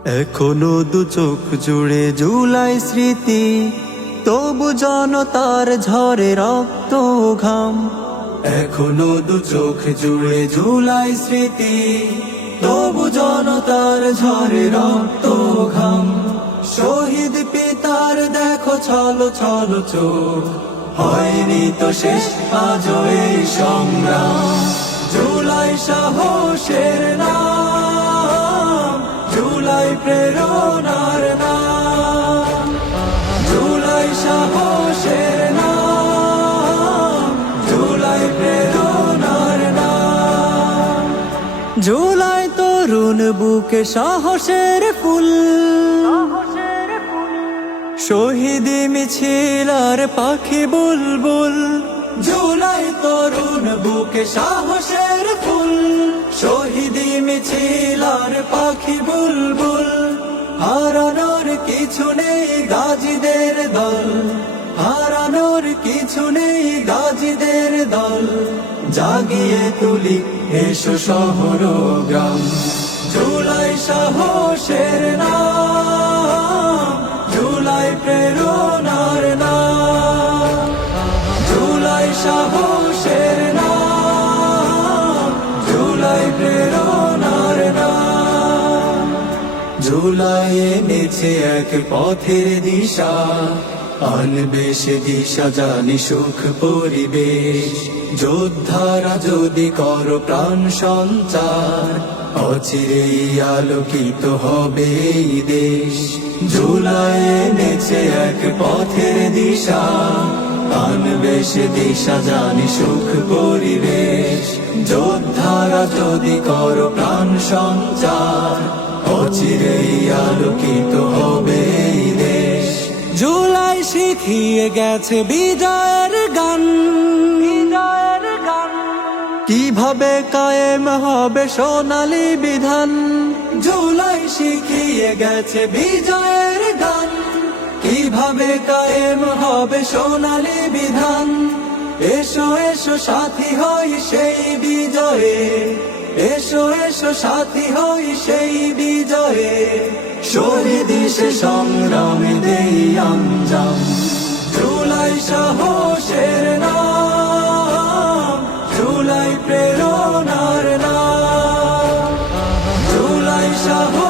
এখনো দু চোখ জুড়ে জুলাই স্মৃতি, তবু জনতার ঝরে রক্ত ঘাম। এখনো দু চোখ জুড়ে জুলাই স্মৃতি, তবু জনতার ঝরে রক্ত ঘাম। শহীদ পিতার দেখো ছলো ছলো চোখ, হয়নি তো শেষ আজও এই সংগ্রাম। জুলাই সাহসের নাম, জুলাই প্রেরণার নাম, জুলাই সাহসের নাম, জুলাই প্রেরণার নাম। জুলাই তরুণ বুকে সাহসের ফুল, শহীদি মিছিল আর পাখি বুলবুল। জুলাই তরুণ বুকে সাহসের ফুল, শহীদি মিছিল আর পাখি বুলবুল। হারানোর কিছু নেই গাজীদের দল, হারানোর কিছু নেই গাজীদের দল। জাগিয়ে তুলি এসো শহর গ্রাম, জুলাই সাহসের নাম, জুলাই প্রেরণার নাম, জুলাই সাহসের নাম, জুলাই প্রেরণার নাম। জুলাই এনেছে এক পথের দিশা, আনবে সে দিশা জানি সুখ পরিবেশ। যোদ্ধারা যদি করো প্রাণ সঞ্চার, অচিরেই আলোকিত হবে এই দেশ। জুলাই এনেছে এক পথের দিশা, আনবে সে দিশা জানি সুখ পরিবেশ। যোদ্ধারা যদি করো প্রাণ সঞ্চার, অচিরেই আলোকিত হবে এই দেশ। জুলাই শিখিয়ে গেছে বিজয়ের গান, বিজয়ের গান। কিভাবে কায়েম হবে সোনালী বিধান। জুলাই শিখিয়ে গেছে বিজয়ের গান, কিভাবে কায়েম হবে সোনালী বিধান। এসো এসো সাথী হই সেই বিজয়ে, এসো এসো সাথী হই সেই বিজয়ে। শহীদি সে সংগ্রামে দেই আঞ্জাম। জুলাই সাহসের নাম, জুলাই প্রেরণার নাম, জুলাই সাহস